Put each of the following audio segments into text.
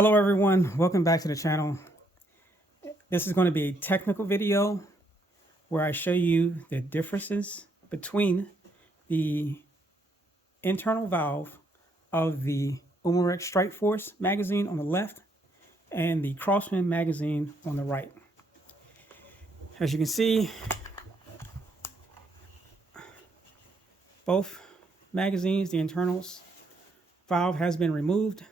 Hello everyone, welcome back to the channel. This is going to be a technical video where I show you the differences between the internal valve of the Umarex StrikeForce magazine on the left and the Crosman magazine on the right. As you can see, both magazines, the internals valve has been removed.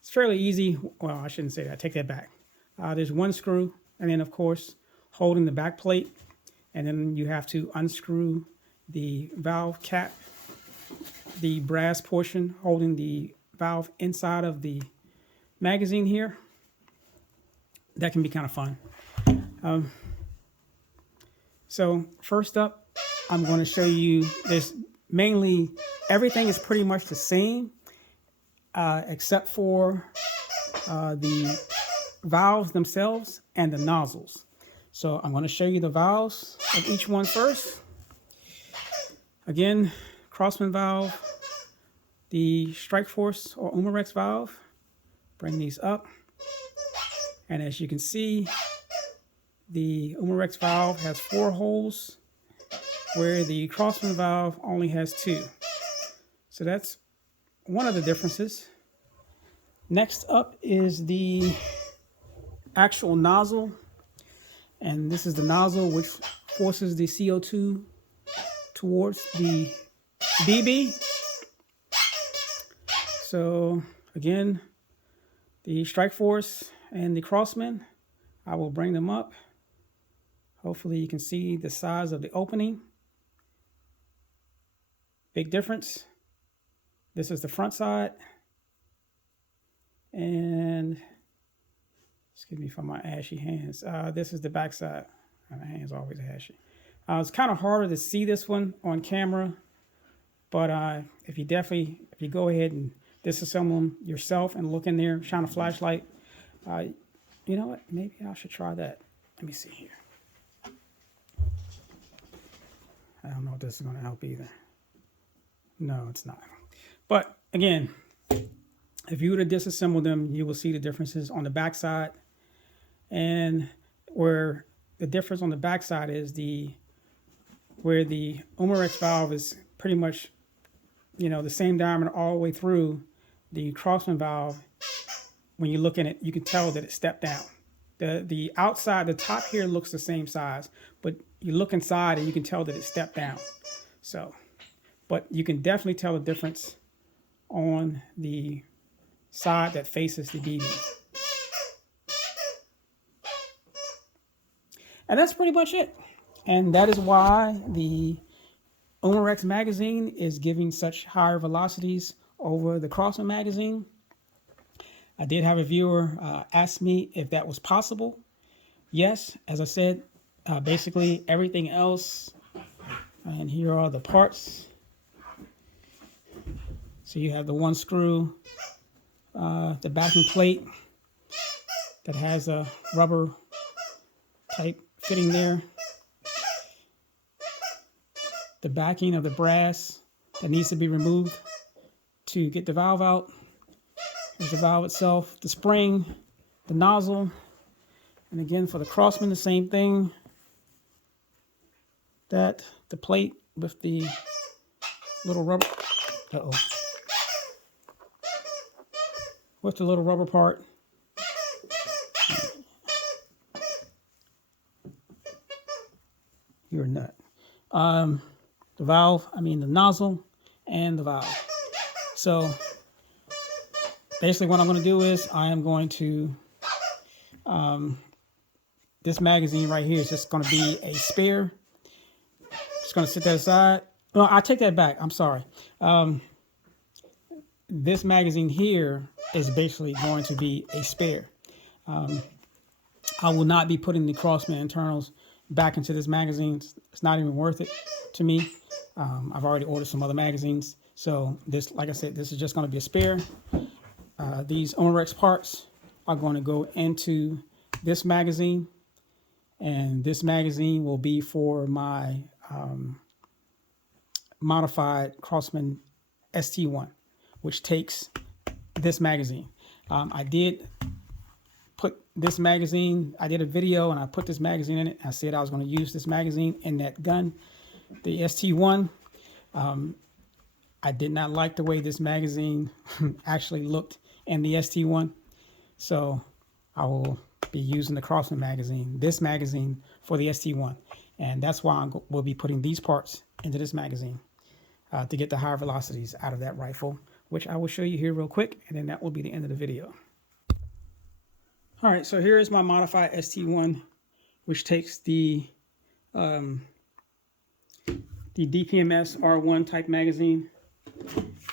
It's fairly easy. Well, I shouldn't say that. Take that back. There's one screw, and then, of course, holding the back plate. And then you have to unscrew the valve cap, the brass portion holding the valve inside of the magazine here. That can be kind of fun. So first up, I'm going to show you this. Mainly, everything is pretty much the same. Except for the valves themselves and the nozzles. So I'm going to show you the valves of each one first. Again, Crosman valve, the StrikeForce or Umarex valve. Bring these up. And as you can see, the Umarex valve has 4 holes, where the Crosman valve only has 2. So that's one of the differences. Next up is the actual nozzle, and this is the nozzle which forces the CO2 towards the BB. So again, the StrikeForce and the Crosman, I will bring them up. Hopefully you can see the size of the opening. Big difference. This is the front side, and excuse me for my ashy hands. This is the back side. My hands are always ashy. It's kind of harder to see this one on camera, but if you go ahead and disassemble them yourself and look in there, shine a flashlight, you know what? Maybe I should try that. Let me see here. I don't know if this is going to help either. No, it's not. But again, if you were to disassemble them, you will see the differences on the back side. And where the difference on the back side is where the Umarex valve is pretty much, the same diameter all the way through. The Crosman valve, when you look in it, you can tell that it stepped down. The outside, the top here looks the same size, but you look inside and you can tell that it stepped down. So, but you can definitely tell the difference on the side that faces the BB. And that's pretty much it. And that is why the Umarex magazine is giving such higher velocities over the Crosman magazine. I did have a viewer ask me if that was possible. Yes, as I said, basically everything else. And here are the parts. So you have the one screw, the backing plate that has a rubber type fitting there. The backing of the brass that needs to be removed to get the valve out. There's the valve itself, the spring, the nozzle. And again, for the Crosman, the same thing. The plate with the little rubber. With the little rubber part. You're a nut. The valve, the nozzle and the valve. So basically what I'm going to do is I am going to, this magazine right here is just going to be a spare. Just going to set that aside. No, I take that back. I'm sorry. This magazine here is basically going to be a spare. I will not be putting the Crosman internals back into this magazine. It's not even worth it to me. I've already ordered some other magazines. So this, like I said, this is just going to be a spare. These Umarex parts are going to go into this magazine. And this magazine will be for my modified Crosman ST1, which takes this magazine. I did put this magazine, I did a video and I put this magazine in it. I said I was going to use this magazine in that gun, the ST1. I did not like the way this magazine actually looked in the ST1. So I will be using the Crosman magazine, this magazine for the ST1. And that's why we'll be putting these parts into this magazine to get the higher velocities out of that rifle, which I will show you here real quick, and then that will be the end of the video. All right, so here is my modified ST1, which takes the DPMS R1 type magazine.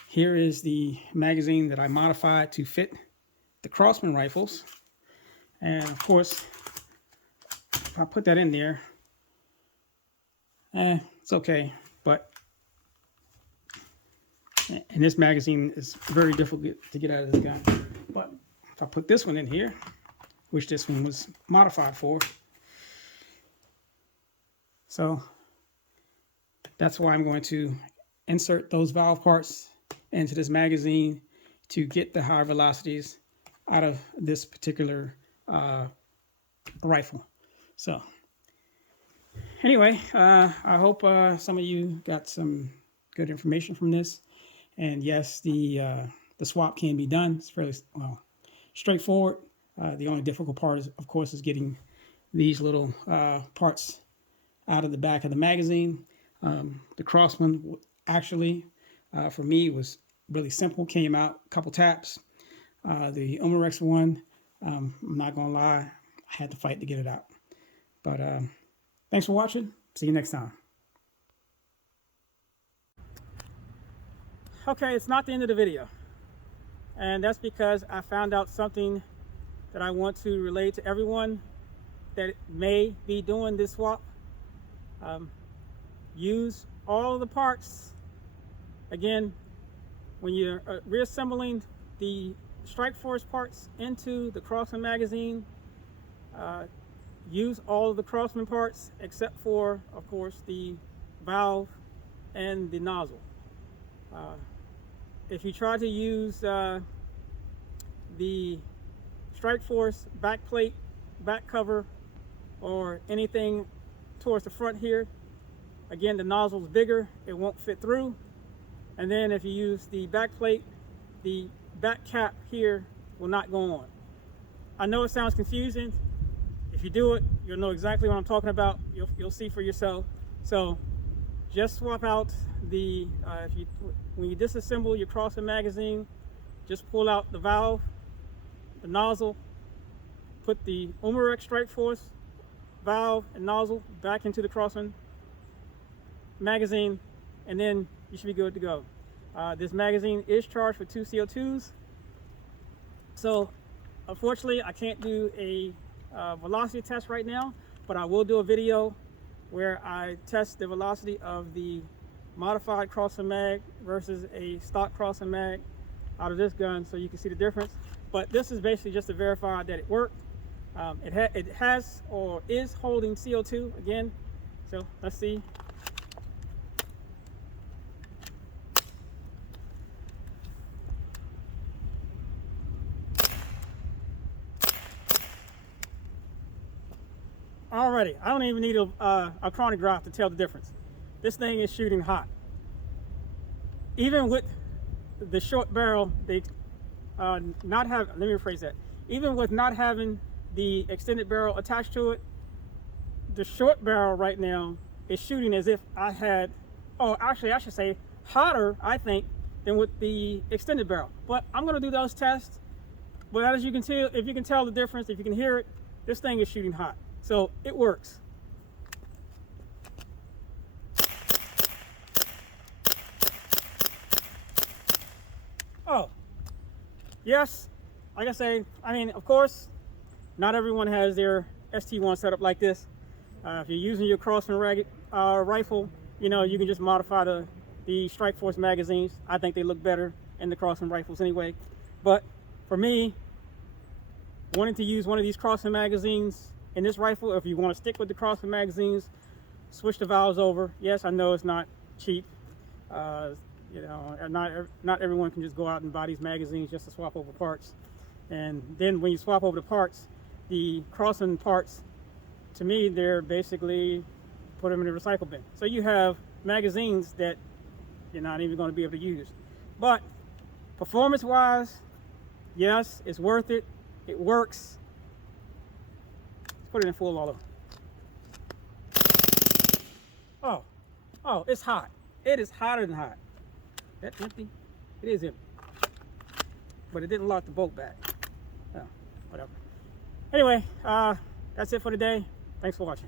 Here is the magazine that I modified to fit the Crosman rifles. And of course, if I put that in there, it's okay. But, and this magazine is very difficult to get out of this gun. But if I put this one in here, which this one was modified for, so that's why I'm going to insert those valve parts into this magazine to get the higher velocities out of this particular rifle. So anyway, I hope some of you got some good information from this. And yes, the swap can be done. It's fairly straightforward. The only difficult part is, of course, is getting these little parts out of the back of the magazine. The Crosman actually, for me, was really simple. Came out a couple taps. The Umarex one, I'm not gonna lie, I had to fight to get it out. But thanks for watching. See you next time. Okay, it's not the end of the video, and that's because I found out something that I want to relay to everyone that may be doing this swap. Use all of the parts. Again, when you're reassembling the StrikeForce parts into the Crosman magazine, use all of the Crosman parts except for, of course, the valve and the nozzle. If you try to use the StrikeForce back plate, back cover, or anything towards the front here, again, the nozzle is bigger, it won't fit through. And then if you use the back plate, the back cap here will not go on. I know it sounds confusing. If you do it, you'll know exactly what I'm talking about. You'll see for yourself. So just swap out the, when you disassemble your Crosman magazine, just pull out the valve, the nozzle, put the Umarex StrikeForce valve and nozzle back into the Crosman magazine, and then you should be good to go. This magazine is charged for 2 CO2s. So unfortunately, I can't do a velocity test right now, but I will do a video where I test the velocity of the modified Crosman mag versus a stock Crosman mag out of this gun, so you can see the difference. But this is basically just to verify that it worked. It has or is holding CO2 again. So let's see. Alrighty, I don't even need a chronograph to tell the difference. This thing is shooting hot. Even with the short barrel, let me rephrase that. Even with not having the extended barrel attached to it, the short barrel right now is shooting as if I had, actually I should say hotter, I think, than with the extended barrel. But I'm gonna do those tests. But as you can tell, if you can tell the difference, if you can hear it, this thing is shooting hot. So it works. Oh, yes, like I say, of course, not everyone has their ST1 set up like this. If you're using your Crosman rifle, you can just modify the StrikeForce magazines. I think they look better in the Crosman rifles anyway. But for me, wanting to use one of these Crosman magazines in this rifle, if you want to stick with the Crosman magazines, switch the valves over. Yes, I know it's not cheap. Not everyone can just go out and buy these magazines just to swap over parts. And then when you swap over the parts, the Crosman parts, to me, they're basically put them in the recycle bin. So you have magazines that you're not even going to be able to use. But performance-wise, yes, it's worth it. It works. Let's put it in full auto. Oh, it's hot. It is hotter than hot. That's empty. It is empty. But it didn't lock the bolt back. Oh, whatever. Anyway, that's it for today. Thanks for watching.